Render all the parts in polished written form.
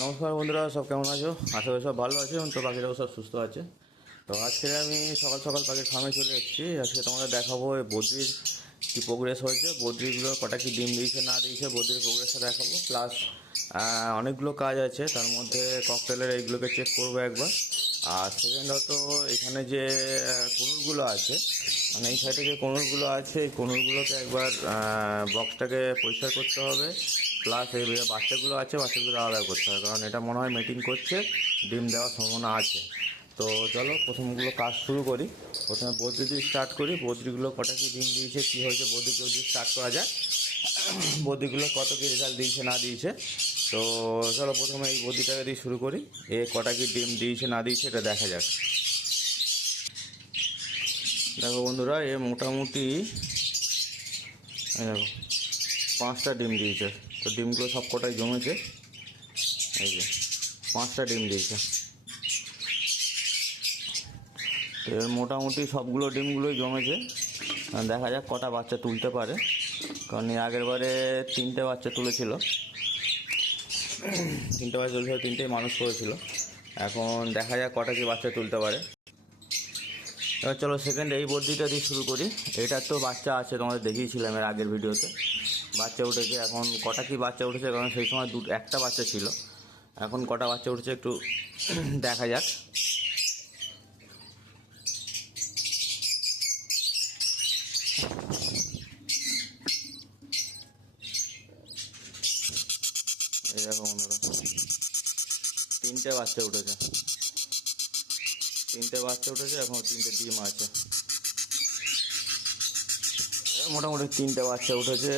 নমস্কার বন্ধুরা, সব কেমন আছো? আশা করি সব ভালো আছে এবং তো পাখিরাও সব সুস্থ আছে। তো আজকে আমি সকাল সকাল পাখির ফার্মে চলে এসেছি। আজকে তোমাদের দেখাবো এই বদ্রির কী প্রোগ্রেস হয়েছে, বদ্রিগুলো কটা কি ডিম দিয়েছে না দিয়েছে, বদ্রির প্রোগ্রেসটা দেখাবো। প্লাস অনেকগুলো কাজ আছে, তার মধ্যে ককটেলের এইগুলোকে চেক করবো একবার। আর সেকেন্ডত এখানে যে কোনুরগুলো আছে, মানে এই সাইডে যে কোনুরগুলো আছে, এই কোনুরগুলোকে একবার বক্সটাকে পরিষ্কার করতে হবে। প্লাস এই বাচ্চাগুলো আছে, বাচ্চাগুলো আলাদা করতে হবে, কারণ এটা মনে হয় মিটিং করছে, ডিম দেওয়ার সম্ভাবনা আছে। তো চলো প্রথমগুলো কাজ শুরু করি। প্রথমে বদ্রি দিয়ে স্টার্ট করি। বদ্রিগুলো কটা কি ডিম দিয়েছে, কী হয়েছে, বদ্রিগুলো দিয়ে স্টার্ট করা যায়। বদ্রিগুলো কত কি রেজাল্ট দিয়েছে না দিয়েছে। তো চলো প্রথমে এই বদ্রিটাকে দিয়ে শুরু করি। এ কটা কি ডিম দিয়েছে না দিয়েছে এটা দেখা যাক। দেখো বন্ধুরা, এ মোটামুটি দেখো 5টা ডিম দিয়েছে। তো ডিমগুলো সব কটাই জমেছে, এই যে 5টা ডিম দিয়েছে। এর মোটামুটি সবগুলো ডিমগুলোই জমেছে। দেখা যাক কটা বাচ্চা তুলতে পারে, কারণ এর আগের বারে 3টে বাচ্চা তুলেছিল। 3টে বাচ্চা তুলেছিল, 3টেই মানুষ করেছিল। এখন দেখা যাক কটা কি বাচ্চা তুলতে পারে। এবার চলো সেকেন্ড এই বদ্রিটা দিয়ে শুরু করি। এটার তো বাচ্চা আছে, তোমাদের দেখিয়েছিলাম এর আগের ভিডিওতে। বাচ্চা উঠেছে। এখন কটা কি বাচ্চা উঠেছে, কারণ সেই সময় একটা বাচ্চা ছিল। এখন কটা বাচ্চা উঠেছে একটু দেখা যাক। এই দেখো বন্ধুরা, 3টে বাচ্চা উঠেছে। 3টে বাচ্চা উঠেছে, এখন 3টে ডিম আছে। মোটামুটি 3টে বাচ্চা উঠেছে।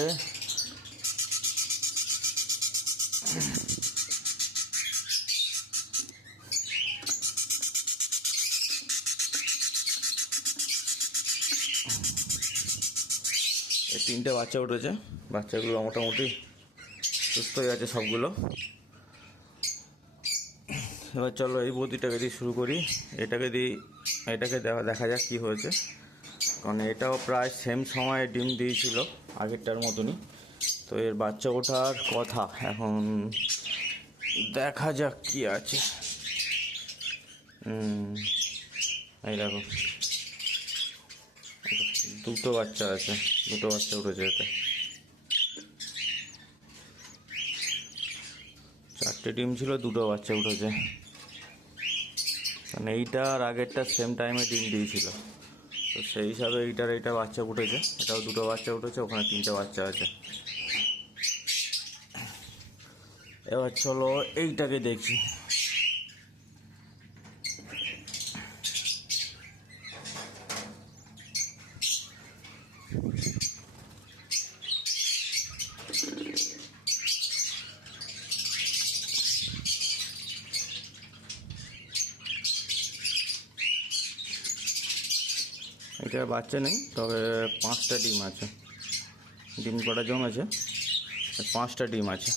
এই 3টে বাচ্চা উঠেছে। বাচ্চাগুলো মোটামুটি সুস্থই আছে সবগুলো। এবার চলো এই বদ্রিটাকে দিয়ে শুরু করি। এটাকে দেখা যাক কী হয়েছে, কারণ এটাও প্রায় সেম সময়ে ডিম দিয়েছিল আগেরটার মতনই। তো এর বাচ্চা ওঠার কথা, এখন দেখা যাক কি আছে। এই দেখো, দুটো বাচ্চা আছে, দুটো বাচ্চা উঠেছে এতে। 4টে ডিম ছিল, দুটো বাচ্চা উঠেছে। কারণ এইটা আর আগেরটা সেম টাইমে ডিম দিয়েছিল, তো সেই হিসাবে এইটা বাচ্চা উঠেছে। এটাও দুটো বাচ্চা উঠেছে, ওখানে 3টে বাচ্চা আছে। এবার চলো এইটাকে দেখি। এটার বাচ্চা নেই, তবে 5টা ডিম আছে। ডিম কটা জমেছে, 5টা ডিম আছে।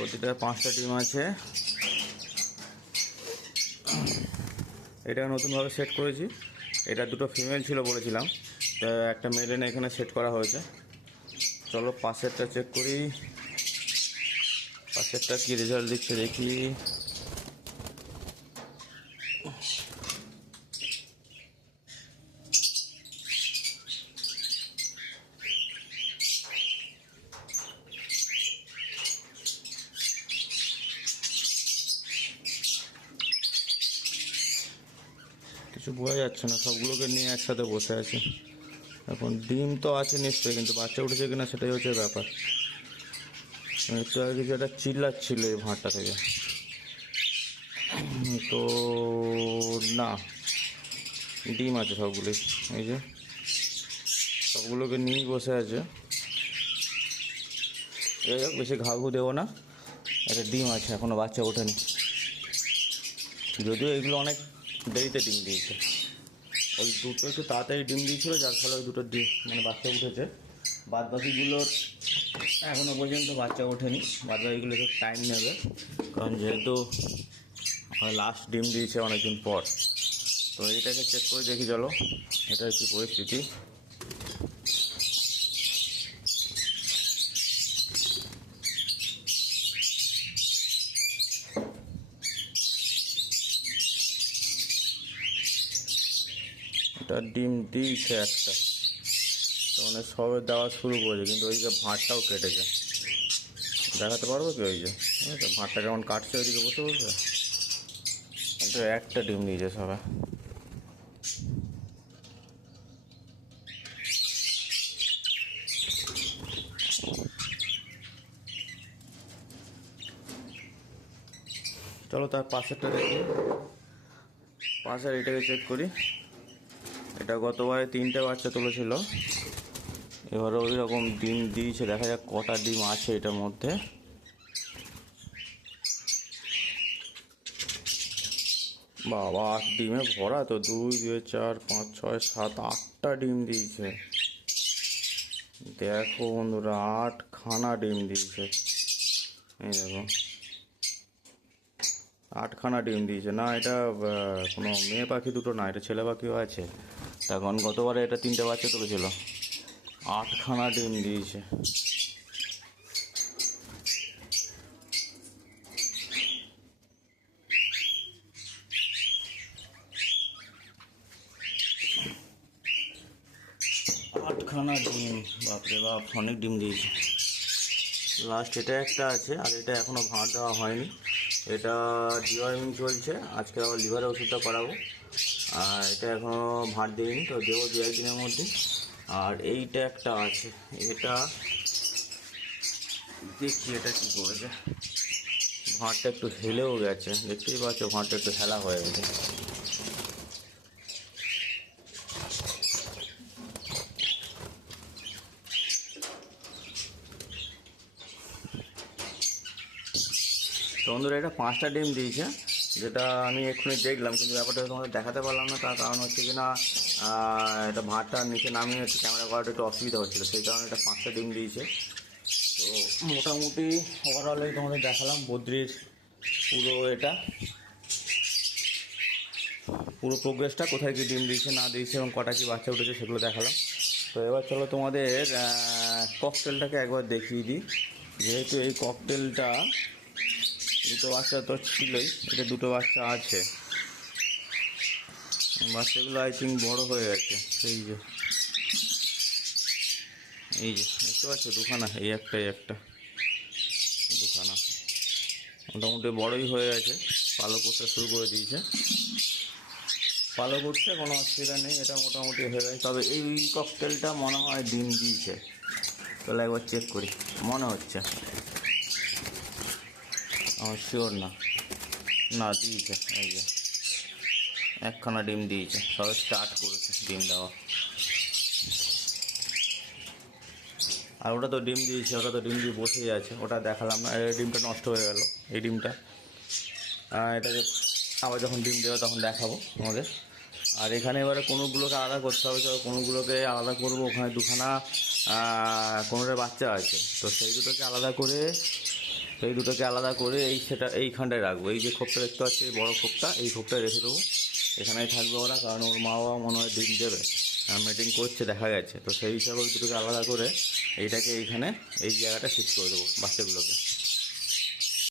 ওটিতে 5টা ডিম আছে। এটা নতুনভাবে সেট করেছি। এটা দুটো ফিমেল ছিল বলেছিলাম, তো একটা মেল এনে এখানে সেট করা হয়েছে। চলো পাশেরটা চেক করি, পাশেরটা কী রেজাল্ট দিচ্ছে দেখি। কিছু বোঝা যাচ্ছে না, সবগুলোকে নিয়ে একসাথে বসে আছে। এখন ডিম তো আছে নিশ্চয়ই, কিন্তু বাচ্চা উঠেছে কিনা সেটাই হচ্ছে ব্যাপার। একটু আগে যেটা চিল্লাচ্ছিল এই ভাঁড়টা থেকে, তো না, ডিম আছে সবগুলোই। এই যে সবগুলোকে নিয়েই বসে আছে। যাই হোক, বেশি ঘাঘু দেবো না। একটা ডিম আছে, এখনও বাচ্চা ওঠেনি, যদিও এগুলো অনেক দেরিতে ডিম দিয়েছে। ওই দুটো একটু তাড়াতাড়ি ডিম দিয়েছিল, যার ফলে ওই দুটো ডিম মানে বাচ্চা উঠেছে। বাদ বাকিগুলোর এখনও পর্যন্ত বাচ্চা ওঠেনি। বাদ বাকিগুলো একটু টাইম নেবে, কারণ যেহেতু লাস্ট ডিম দিয়েছে অনেকদিন পর। তো এইটাকে চেক করে দেখি চলো এটার কী পরিস্থিতি। এটা ডিম দিয়েছে একটা, তো মানে সবে দেওয়া শুরু করেছে, কিন্তু ওইদিকে ভাঁড়টাও কেটেছে। দেখাতে পারবো কি ওই যে ভাঁড়টা কেমন কাটছে ওইদিকে বসে বসে। এটা একটা ডিম দিয়েছে সবে। চলো তার পাশেরটা দেখি, পাশের এটাকে চেক করি। এটা গতবারে 3টে বাচ্চা তুলেছিল, এবারে ওই রকম ডিম দিয়েছে। দেখা যাক কটা ডিম আছে এটার মধ্যে। বাবা, 8 ডিমে ভরা তো। 2 2 4 5 6 7 8টা ডিম দিয়েছে। দেখো বন্ধুরা, 8খানা ডিম দিয়েছে। এই দেখো, 8খানা ডিম দিয়েছে। না, এটা কোনো মেয়ে পাখি দুটো না, এটা ছেলে পাখিও আছে। তখন গতবারে এটা 3টে বাচ্চা তুলেছিল, 8খানা ডিম দিয়েছে। আটখানা ডিম, বাপরে বাপ, অনেক ডিম দিয়েছে। লাস্ট এটা একটা আছে, আর এটা এখনও ভাঁড় দেওয়া হয়নি। এটা ডিওয়ার্মিং চলছে, আজকে আবার লিভারের ওষুধটা করাবো। আর এটা এখনও ভাঁড় দিইনি, তো দেবো 2-1 দিনের মধ্যে। আর এইটা একটা আছে, এটা দেখি এটা কী করেছে। ভাঁড়টা একটু হেলেও গেছে, দেখতেই পাচ্ছ, ভাঁড়টা একটু হেলা হয়ে গেছে। তো বন্ধুরা, এটা 5টা ডিম দিয়েছে, যেটা আমি এক্ষুনি দেখলাম, কিন্তু ব্যাপারটা তোমাদের দেখাতে পারলাম না। তার কারণ হচ্ছে কি না, এটা ভাতটা নিচে নামিয়ে একটু ক্যামেরা করাটা একটু অসুবিধা হচ্ছিলো, সেই কারণে এটা 5টা ডিম দিয়েছে। তো মোটামুটি ওভারঅলে তোমাদের দেখালাম বদ্রির এটা পুরো প্রোগ্রেসটা, কোথায় কি ডিম দিয়েছে না দিয়েছে এবং কটা কি বাচ্চা উঠেছে সেগুলো দেখালাম। তো এবার চলো তোমাদের ককটেলটাকে একবার দেখিয়ে দিই। যেহেতু এই ককটেলটা 2টো বাচ্চা তো ছিলই, এটা 2টো বাচ্চা আছে। বাচ্চাগুলো আই থিঙ্ক বড় হয়ে গেছে। এই যে দেখতে পাচ্ছ, 2খানা, এই একটা 2খানা মোটামুটি বড়ই হয়ে গেছে। পালক করতে শুরু করে দিয়েছে, পালক উঠছে, কোনো অসুবিধা নেই। এটা মোটামুটি হয়ে গেছে। তবে এই ককটেলটা মনে হয় ডিম দিয়েছে, তাহলে একবার চেক করি। মনে হচ্ছে, আমার শিওর না। না, দিয়েছে। এই যে 1খানা ডিম দিয়েছে, সবে স্টার্ট করেছে ডিম দেওয়া। আর ওটা তো ডিম দিয়েছে, ওটা তো ডিম দিয়ে বসেই আছে, ওটা দেখালাম না। এই ডিমটা নষ্ট হয়ে গেল, এই ডিমটা। এটাকে আবার যখন ডিম দেবে তখন দেখাবো তোমাদের। আর এখানে এবারে কোনোগুলোকে আলাদা করতে হবে, কোনোগুলোকে আলাদা করবো। ওখানে 2খানা কোনোটার বাচ্চা আছে, তো সেই দুটোকে আলাদা করে এইখানটায় রাখবো। এই যে খোপটা দেখতে পাচ্ছি, এই বড়ো খোপটা, এই খোপটায় রেখে দেবো। এখানেই থাকবে ওরা, কারণ ওর মা বাবা মনে হয় ডিম দেবে, মিটিং করছে দেখা গেছে। তো সেই হিসাবে ওই দুটোকে আলাদা করে এইটাকে এই জায়গাটা শিফট করে দেবো বাচ্চাগুলোকে।